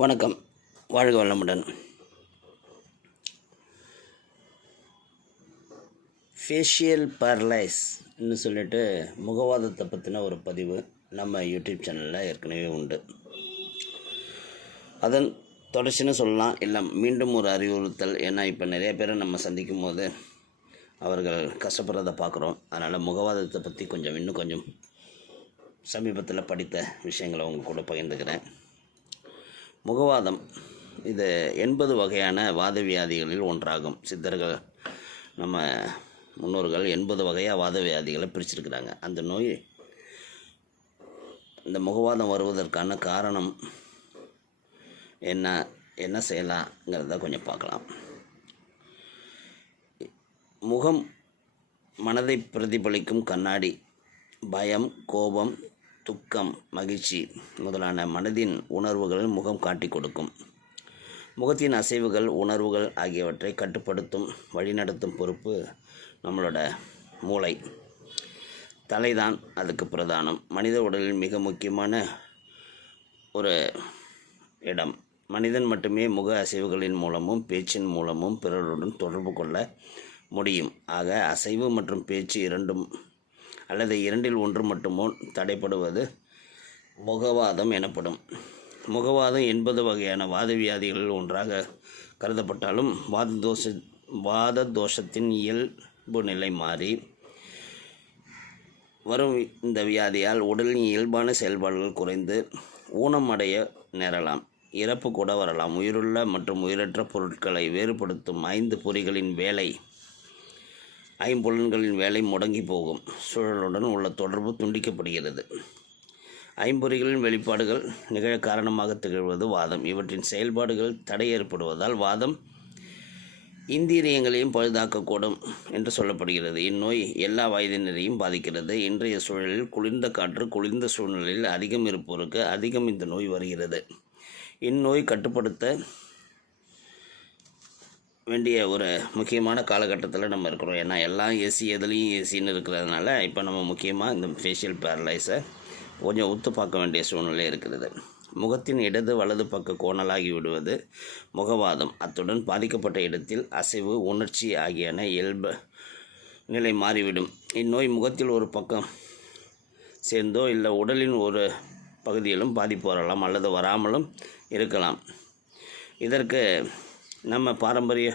வணக்கம். வாழ்க வளமுடன். ஃபேஷியல் பேரலைஸ்ன்னு சொல்லிட்டு முகவாதத்தை பற்றின ஒரு பதிவு நம்ம யூடியூப் சேனலில் ஏற்கனவே உண்டு. அதன் தொடர்ச்சின்னு சொல்லலாம். இல்லை மீண்டும் ஒரு அறிவுறுத்தல். ஏன்னா இப்போ நிறைய பேரை நம்ம சந்திக்கும் போது அவர்கள் கஷ்டப்படுறதை பார்க்குறோம். அதனால் முகவாதத்தை பற்றி கொஞ்சம் இன்னும் கொஞ்சம் சமீபத்தில் படித்த விஷயங்களை உங்கள் கூட பகிர்ந்துக்கிறேன். முகவாதம். இது எண்பது வகையான வாதவியாதிகளில் ஒன்றாகும். சித்தர்கள் நம்ம முன்னோர்கள் எண்பது வகையாக வாதவியாதிகளை பிரிச்சிருக்கிறாங்க. அந்த நோய் இந்த முகவாதம் வருவதற்கான காரணம் என்ன என்ன செய்யலாங்கிறத கொஞ்சம் பார்க்கலாம். முகம் மனதை பிரதிபலிக்கும் கண்ணாடி பயம் கோபம் துக்கம் மகிழ்ச்சி முதலான மனதின் உணர்வுகள் முகம் காட்டிக் கொடுக்கும். முகத்தின் அசைவுகள் உணர்வுகள் ஆகியவற்றை கட்டுப்படுத்தும் வழிநடத்தும் பொறுப்பு நம்மளோட மூளை. தலைதான் அதுக்கு பிரதானம். மனித உடலில் மிக முக்கியமான ஒரு இடம். மனிதன் மட்டுமே முக அசைவுகளின் மூலமும் பேச்சின் மூலமும் பிறருடன் தொடர்பு கொள்ள முடியும். ஆக அசைவு மற்றும் பேச்சு இரண்டும் அல்லது இரண்டில் ஒன்று மட்டுமோ தடைப்படுவது முகவாதம் எனப்படும். முகவாதம் எண்பது வகையான வாத வியாதிகளில் ஒன்றாக கருதப்பட்டாலும் வாத தோஷ வாத தோஷத்தின் இயல்பு நிலை மாறி வரும் இந்த வியாதியால் உடலின் இயல்பான செயல்பாடுகள் குறைந்து ஊனம் அடைய நேரலாம். இறப்பு கூட வரலாம். உயிருள்ள மற்றும் உயிரற்ற பொருட்களை வேறுபடுத்தும் ஐந்து பொறிகளின் வேலை ஐம்புலன்களின் வேலை முடங்கி போகும். சூழலுடன் உள்ள தொடர்பு துண்டிக்கப்படுகிறது. ஐம்பொறிகளின் வெளிப்பாடுகள் நிகழ காரணமாக திகழ்வது வாதம். இவற்றின் செயல்பாடுகள் தடை ஏற்படுவதால் வாதம் இந்திரியங்களையும் பழுதாக்கக்கூடும் என்று சொல்லப்படுகிறது. இந்நோய் எல்லா வயதினரையும் பாதிக்கிறது. இன்றைய சூழலில் குளிர்ந்த காற்று குளிர்ந்த சூழ்நிலையில் அதிகம் இருப்போருக்கு அதிகம் இந்த நோய் வருகிறது. இந்நோய் கட்டுப்படுத்த வேண்டிய ஒரு முக்கியமான காலகட்டத்தில் நம்ம இருக்கிறோம். ஏன்னா எல்லாம் ஏசி எதுலேயும் ஏசின்னு இருக்கிறதுனால இப்போ நம்ம முக்கியமாக இந்த ஃபேஷியல் பேரலைஸை கொஞ்சம் உத்து பார்க்க வேண்டிய சூழ்நிலை இருக்கிறது முகத்தின் இடது வலது பக்க கோணலாகி விடுவது முகவாதம். அத்துடன் பாதிக்கப்பட்ட இடத்தில் அசைவு உணர்ச்சி ஆகியன இயல்பு நிலை மாறிவிடும். இந்நோய் முகத்தில் ஒரு பக்கம் சேர்ந்தோ இல்லை உடலின் ஒரு பகுதியிலும் பாதிப்பு வரலாம் அல்லது வராமலும் இருக்கலாம். இதற்கு நம்ம பாரம்பரிய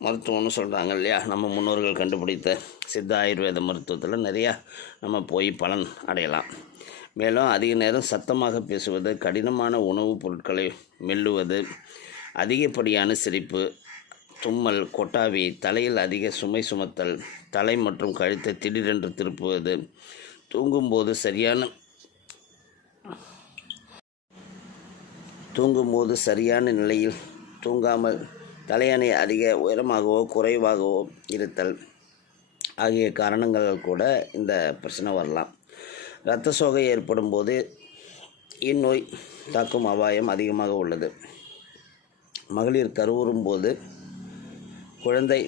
மருத்துவம்னு சொல்கிறாங்க இல்லையா? நம்ம முன்னோர்கள் கண்டுபிடித்த சித்த ஆயுர்வேத மருத்துவத்தில் நிறையா நம்ம போய் பலன் அடையலாம். மேலும் அதிக நேரம் சத்தமாக பேசுவது கடினமான உணவுப் பொருட்களை மெல்லுவது அதிகப்படியான சிரிப்பு தும்மல் கொட்டாவி தலையில் அதிக சுமை சுமத்தல் தலை மற்றும் கழுத்தை திடீரென்று திருப்புவது தூங்கும்போது சரியான தூங்கும்போது சரியான நிலையில் தூங்காமல் தலையணை அதிக உயரமாகவோ குறைவாகவோ இருத்தல் ஆகிய காரணங்களால் கூட இந்த பிரச்சனை வரலாம். இரத்த சோகை ஏற்படும் போது இந்நோய் தாக்கும் அபாயம் அதிகமாக உள்ளது. மகளிர் கருவுறும் போது குழந்தை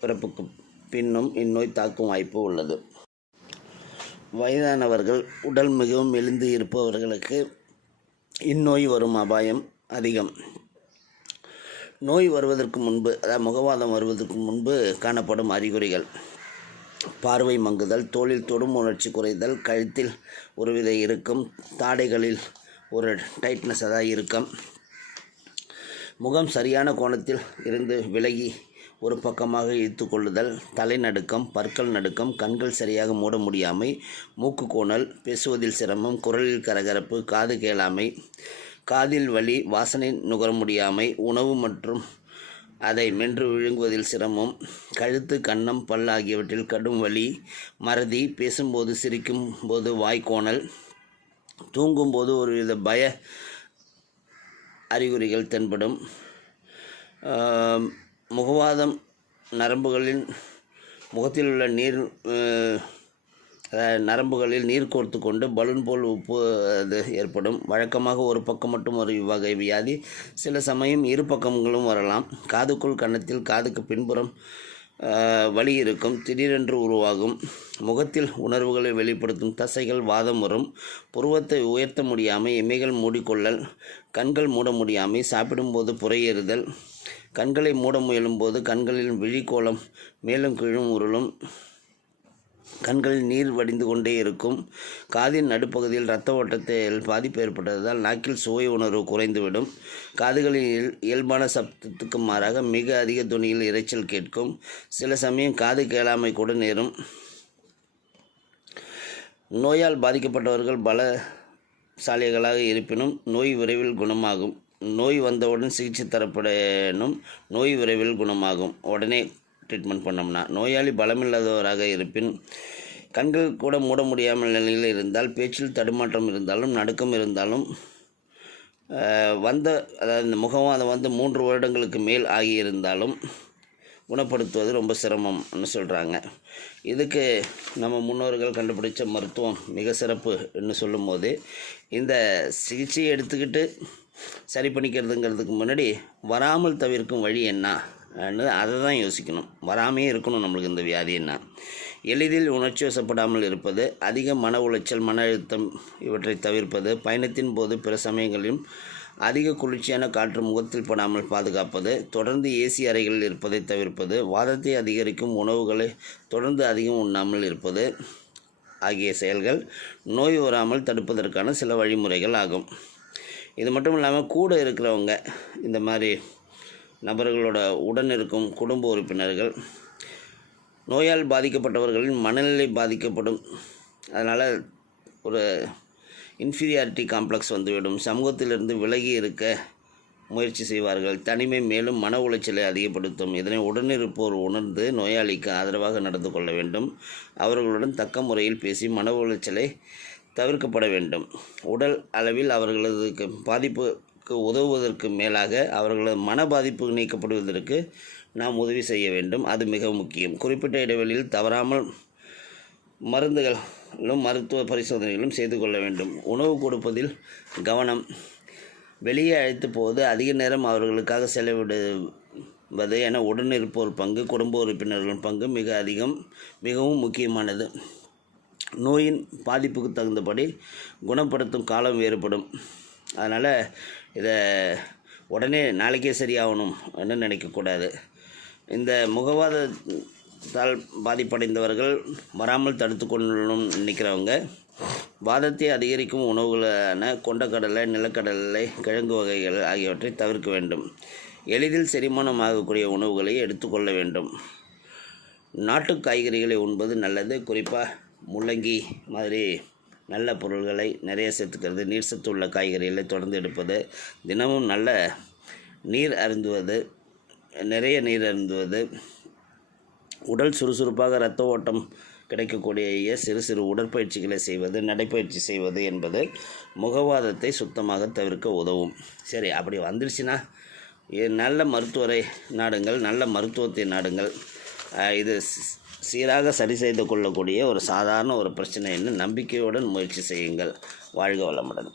பிறப்புக்கு பின்னும் இந்நோய் தாக்கும் வாய்ப்பு உள்ளது. வயதானவர்கள் உடல் மிகவும் எழுந்து இருப்பவர்களுக்கு இந்நோய் வரும் அபாயம் அதிகம். நோய் வருவதற்கு முன்பு அதாவது முகவாதம் வருவதற்கு முன்பு காணப்படும் அறிகுறிகள். பார்வை மங்குதல் தோளில் தொடும் உணர்ச்சி குறைதல் கழுத்தில் ஒருவித இருக்கும் தாடைகளில் ஒரு டைட்னஸ் அதாவது இருக்கும் முகம் சரியான கோணத்தில் இருந்து விலகி ஒரு பக்கமாக இழுத்து கொள்ளுதல் தலைநடுக்கம் பற்கள் நடுக்கம் கண்கள் சரியாக மூட முடியாமை மூக்கு கோணல் பேசுவதில் சிரமம் குரலில் கரகரப்பு காது கேளாமை காதில் வலி வாசனை நுகர முடியாமை உணவு மற்றும் அதை மென்று விழுங்குவதில் சிரமம் கழுத்து கன்னம் பல் ஆகியவற்றில் கடும் வலி மறதி பேசும்போது சிரிக்கும் போது வாய்க்கோணல் தூங்கும்போது ஒருவித பய அறிகுறிகள் தென்படும். முகவாதம் நரம்புகளின் முகத்தில் உள்ள நீர் நரம்புகளில் நீர் கோர்த்து கொண்டு பலூன் போல் உப்பு அது ஏற்படும். வழக்கமாக ஒரு பக்கம் மட்டும் ஒரு இவ்வகை வியாதி சில சமயம் இரு பக்கங்களும் வரலாம். காதுக்குள் கன்னத்தில் காதுக்கு பின்புறம் வலி இருக்கும். திடீரென்று உருவாகும். முகத்தில் உணர்வுகளை வெளிப்படுத்தும் தசைகள் வாதம் வரும். புருவத்தை உயர்த்த முடியாமல் இமைகள் மூடிக்கொள்ளல் கண்கள் மூட முடியாமல் சாப்பிடும்போது புறையேறுதல் கண்களை மூட முயலும்போது கண்களில் விழிக்கோளம் மேலும் கீழும் உருளும். கண்களில் நீர் வடிந்து கொண்டே இருக்கும். காதின் நடுப்பகுதியில் இரத்த ஓட்டத்தில் பாதிப்பு ஏற்பட்டதால் நாக்கில் சுவை உணர்வு குறைந்துவிடும். காதுகளில் இயல்- இயல்பான சப்தத்துக்கு மாறாக மிக அதிக துணியில் இரைச்சல் கேட்கும். சில சமயம் காது கேளாமை கூட நேரும். நோயால் பாதிக்கப்பட்டவர்கள் பலசாலிகளாக இருப்பினும் நோய் விரைவில் குணமாகும். நோய் வந்தவுடன் சிகிச்சை தரப்படணும். நோய் விரைவில் குணமாகும். உடனே ட்ரீட்மெண்ட் பண்ணோம்னா நோயாளி பலமில்லாதவராக இருப்பின் கண்கள் கூட மூட முடியாமல் நிலையில் இருந்தால் பேச்சில் தடுமாற்றம் இருந்தாலும் நடுக்கம் இருந்தாலும் வந்த அதாவது இந்த முகம் அதை வந்து மூன்று வருடங்களுக்கு மேல் ஆகியிருந்தாலும் குணப்படுத்துவது ரொம்ப சிரமம்னு சொல்கிறாங்க இதுக்கு நம்ம முன்னோர்கள் கண்டுபிடிச்ச மருத்துவம் மிக சிறப்புன்னு சொல்லும்போது இந்த சிகிச்சையை எடுத்துக்கிட்டு சரி பண்ணிக்கிறதுங்கிறதுக்கு முன்னாடி வராமல் தவிர்க்கும் வழி என்ன? அதை தான் யோசிக்கணும். வராமே இருக்கணும் நம்மளுக்கு இந்த வியாதி என்ன எளிதில் உணர்ச்சி வசப்படாமல் இருப்பது அதிக மன உளைச்சல் மன அழுத்தம் இவற்றை தவிர்ப்பது பயணத்தின் போது பிற சமயங்களிலும் அதிக குளிர்ச்சியான காற்று முகத்தில் படாமல் பாதுகாப்பது தொடர்ந்து ஏசி அறைகளில் இருப்பதை தவிர்ப்பது வாதத்தை அதிகரிக்கும் உணவுகளை தொடர்ந்து அதிகம் உண்ணாமல் இருப்பது ஆகிய செயல்கள் நோய் வராமல் தடுப்பதற்கான சில வழிமுறைகள் ஆகும். இது மட்டும் இல்லாமல் கூட இருக்கிறவங்க இந்த மாதிரி நபர்களோட உடன் இருக்கும் குடும்ப உறுப்பினர்கள். நோயால் பாதிக்கப்பட்டவர்களின் மனநிலை பாதிக்கப்படும். அதனால் ஒரு இன்ஃபீரியாரிட்டி காம்ப்ளெக்ஸ் வந்துவிடும். சமூகத்திலிருந்து விலகி இருக்க முயற்சி செய்வார்கள். தனிமை மேலும் மன உளைச்சலை அதிகப்படுத்தும். இதனை உடனிருப்போர் உணர்ந்து நோயாளிக்கு ஆதரவாக நடந்து கொள்ள வேண்டும். அவர்களுடன் தக்க முறையில் பேசி மன உளைச்சலை தவிர்க்கப்பட வேண்டும். உடல் அளவில் அவர்களது பாதிப்பு அவர்களுக்கு உதவுவதற்கு மேலாக அவர்களது மன பாதிப்பு நீக்கப்படுவதற்கு நாம் உதவி செய்ய வேண்டும். அது மிக முக்கியம். குறிப்பிட்ட இடைவெளியில் தவறாமல் மருந்துகளும் மருத்துவ பரிசோதனைகளும் செய்து கொள்ள வேண்டும். உணவு கொடுப்பதில் கவனம். வெளியே அழைத்து போவது அதிக நேரம் அவர்களுக்காக செலவிடுவது என உடனிருப்போர் பங்கு குடும்ப உறுப்பினர்களின் பங்கு மிக அதிகம் மிகவும் முக்கியமானது. நோயின் பாதிப்புக்கு தகுந்தபடி குணப்படுத்தும் காலம் வேறுபடும். அதனால் இதை உடனே நாளைக்கே சரியாகணும் நினைக்கக்கூடாது இந்த முகவாதத்தால் பாதிப்படைந்தவர்கள் வராமல் தடுத்து கொள்ளணும் நினைக்கிறவங்க வாதத்தை அதிகரிக்கும் உணவுகளான கொண்டக்கடலை நிலக்கடலை கிழங்கு வகைகள் ஆகியவற்றை தவிர்க்க வேண்டும். எளிதில் செரிமானம் ஆகக்கூடிய உணவுகளை எடுத்துக்கொள்ள வேண்டும். நாட்டு காய்கறிகளை உண்பது நல்லது. குறிப்பாக முள்ளங்கி மாதிரி நல்ல பொருள்களை நிறைய சேர்த்துக்கிறது. நீர் சத்து உள்ள காய்கறிகளை தொடர்ந்து எடுப்பது. தினமும் நல்ல நீர் அருந்துவது நிறைய நீர் அருந்துவது. உடல் சுறுசுறுப்பாக இரத்த ஓட்டம் கிடைக்கக்கூடிய சிறு சிறு உடற்பயிற்சிகளை செய்வது நடைப்பயிற்சி செய்வது என்பது முகவாதத்தை சுத்தமாக தவிர்க்க உதவும். சரி அப்படி வந்துருச்சுன்னா நல்ல மருத்துவரை நாடுங்கள் நல்ல மருத்துவத்தை நாடுங்கள். இது சீராக சரி செய்து கொள்ளக்கூடிய ஒரு சாதாரண ஒரு பிரச்சனை என்று நம்பிக்கையுடன் முயற்சி செய்யுங்கள். வாழ்க வளமுடன்.